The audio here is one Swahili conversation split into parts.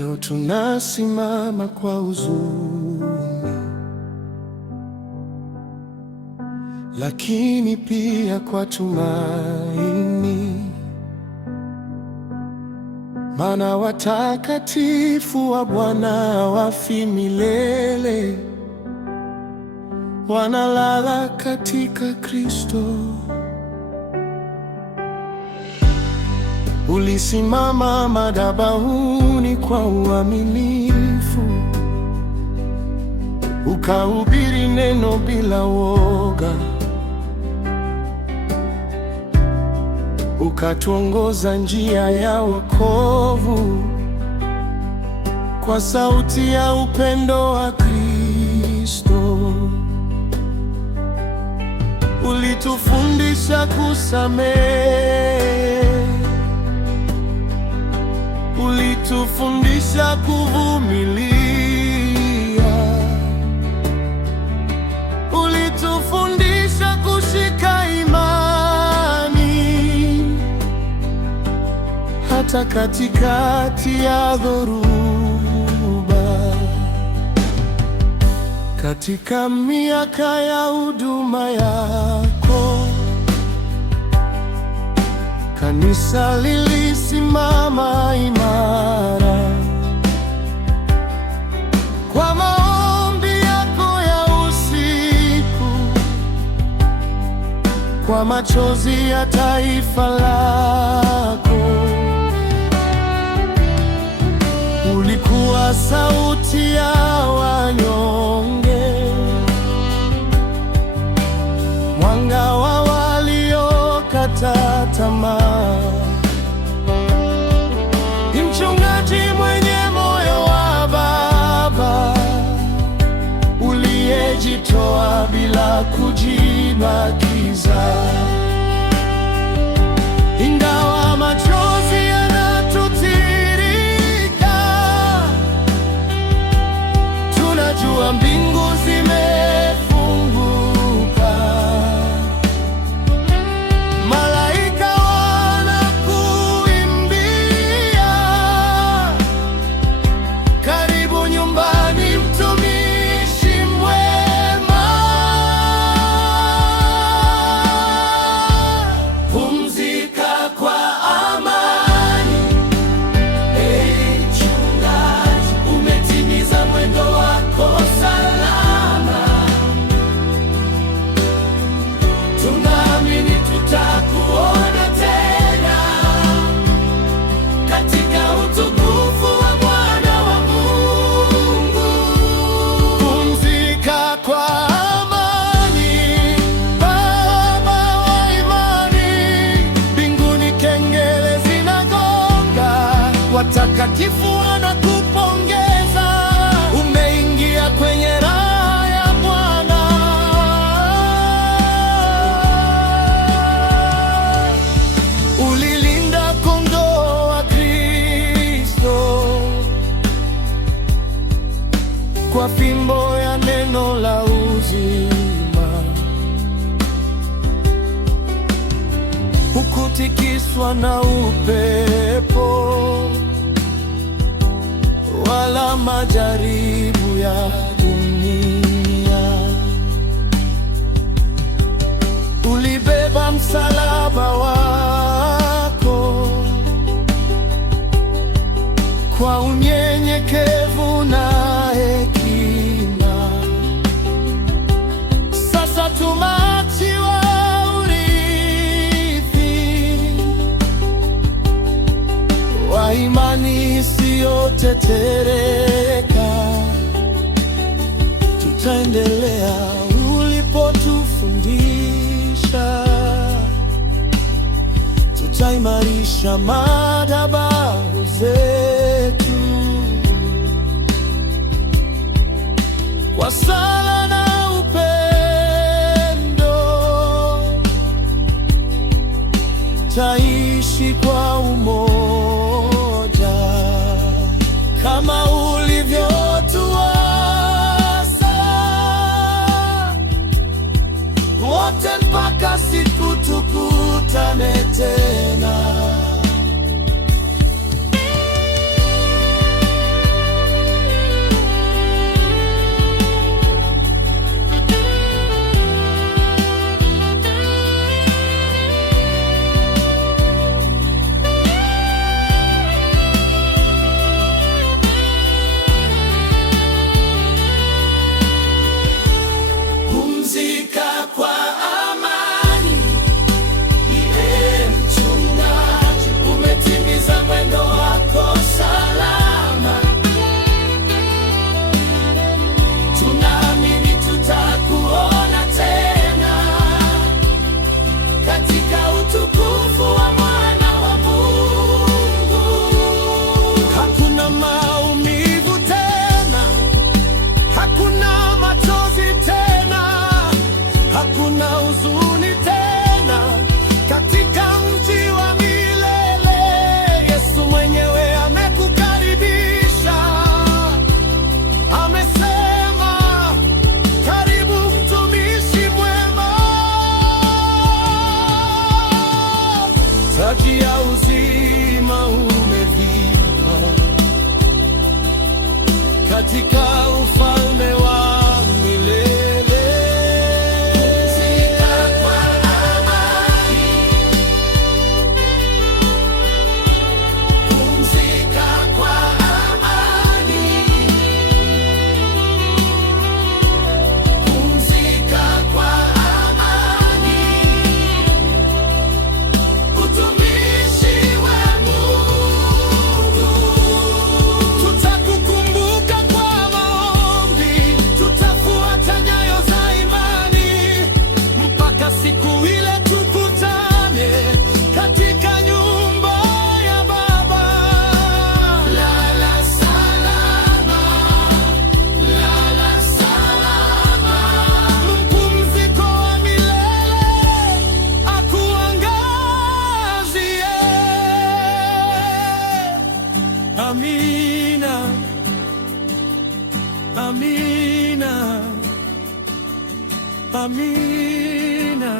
leo tunasimama kwa huzuni, lakini pia kwa tumaini, maana watakatifu wa Bwana hawafi milele, wanalala katika Kristo. Ulisimama madhabahuni kwa uaminifu, ukahubiri neno bila woga, ukatuongoza njia ya wokovu kwa sauti ya upendo wa Kristo. Ulitufundisha kusamehe, ulitufundisha kuvumilia, ulitufundisha kushika imani hata katikati ya dhoruba. Katika miaka ya huduma yako, kanisa lilisimama imara kwa maombi yako ya usiku, kwa machozi ya taifa lako. Ulikuwa sauti ya wanyonge, mwanga wa waliokata tamaa, ni mchungaji mwenye moyo wa baba, uliyejitoa bila kujibakiza. Ingawa machozi yanatiririka, tunajua mbingu zimefunguka, malaika wanakuimbia, karibu nyumbani mtumishi mwema. Pumzika kwa amani, mchungaji, umetimiza mwendo wako salama. Tunaamini tutakuona tena katika utukufu wa Bwana wa Mungu. Pumzika kwa amani, baba wa imani. Mbinguni kengele zinagonga, watakatifu wanakupongeza. Umeingia kwenye raha ya Bwana. Ulilinda kondoo wa Kristo kwa fimbo ya neno la uzima, hukutikiswa na upepo wala majaribu ya dunia. Ulibeba msalaba wako kwa unyenyekevu na hekima. Sasa tumeachiwa urithi wa imani isiyotetereka. Tutaendelea ulipotufundisha, tutaimarisha madhabahu zetu kwa sala na upendo. Taishi kwa umoja kama ulivyotuasa, wote mpaka siku tukutane tena. katika ufalme wa milele. Pumzika kwa amani, pumzika kwa amani, pumzika kwa amani. Utumishi wa Mungu, tutakukumbuka kwa maombi, tutafuata nyayo za imani mpaka siku ile tukutane katika nyumba ya Baba. Lala salama, lala salama, mpumziko wa milele akuangazie. Amina, amina, amina.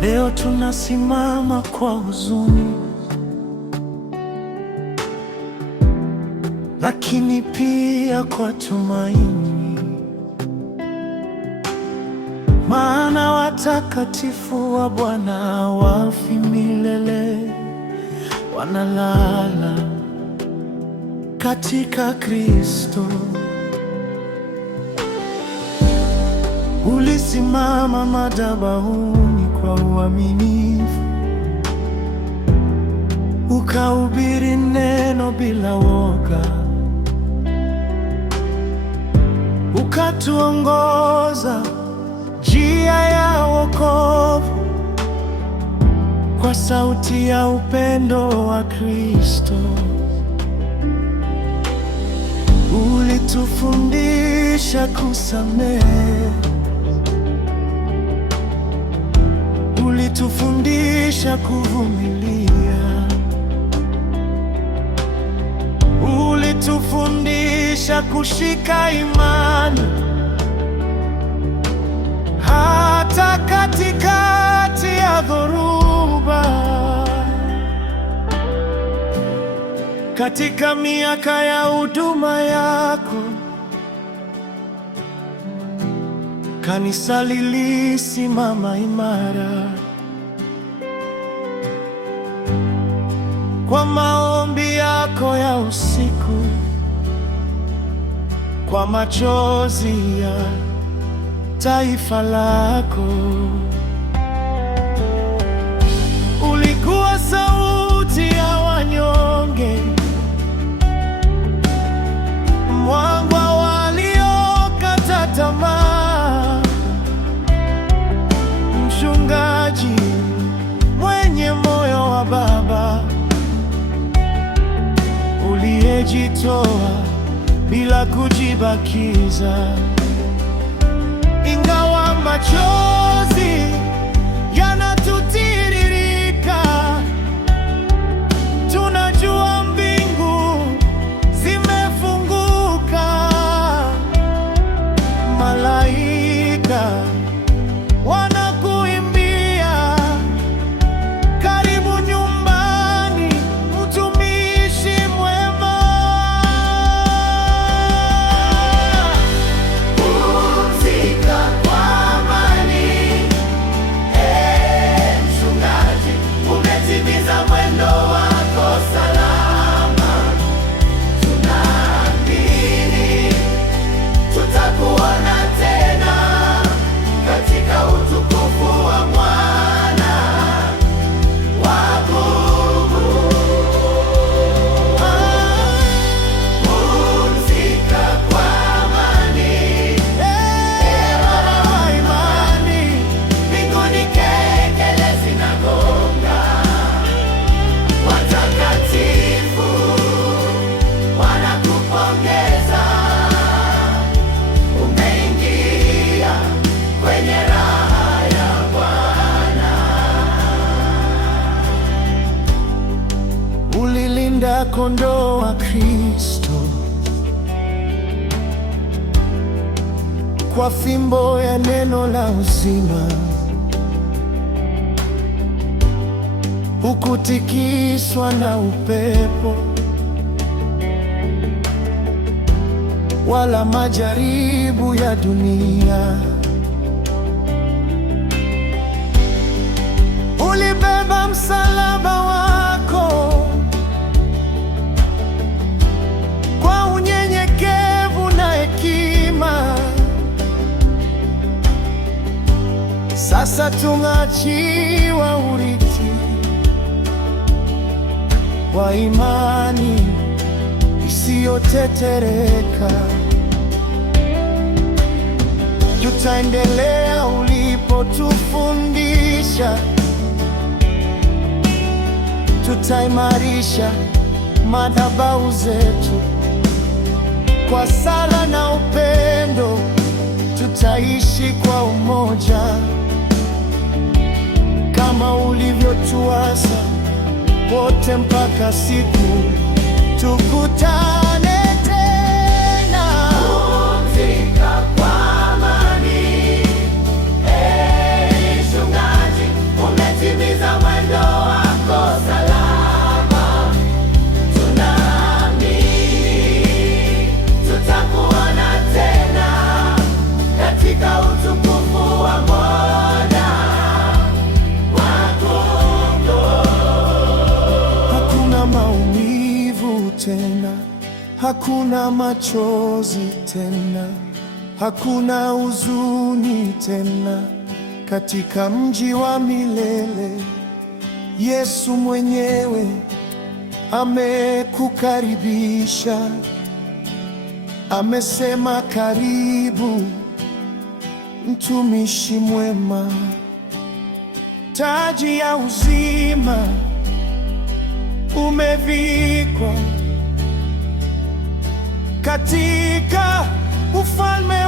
Leo tunasimama kwa huzuni, lakini pia kwa tumaini, maana watakatifu wa Bwana wafi milele, wanalala katika Kristo. Ulisimama madhabahuni kwa uaminifu, ukahubiri neno bila woga, ukatuongoza njia ya wokovu kwa sauti ya upendo wa Kristo. Ulitufundisha kusamehe, ulitufundisha kuvumilia, ulitufundisha kushika imani hata katikati ya dhoruba. Katika miaka ya huduma yako, kanisa lilisimama imara. Kwa maombi yako ya usiku, kwa machozi ya taifa lako, ulikuwa sauti ya wanyonge, mwanga waliokata tamaa, mchungaji mwenye moyo wa baba, uliyejitoa bila kujibakiza. Ingawa machozi yanatutiririka, tunajua mbingu zimefunguka. Malaika wanakuimbia, karibu nyumbani, mtumishi mwema. Pumzika kwa amani, kondoo wa Kristo. Kwa fimbo ya neno la uzima, hukutikiswa na upepo wala majaribu ya dunia. Ulibeba msalaba wako kwa unyenyekevu na hekima. Sasa tunaachiwa urithi wa imani isiyotetereka. Tutaendelea ulipotufundisha, tutaimarisha madhabahu zetu kwa sala na upendo. Tutaishi kwa umoja kama ulivyotuasa wote, mpaka siku tukutane tena. Pumzika kwa amani, mchungaji, umetimiza mwendo wako salama. Tunaamini tutakuona tena katika utukufu wa Bwana wako. Hakuna maumivu tena, hakuna machozi tena, hakuna huzuni tena katika mji wa milele. Yesu mwenyewe amekukaribisha, amesema, karibu mtumishi mwema. Taji ya uzima umevikwa katika ufalme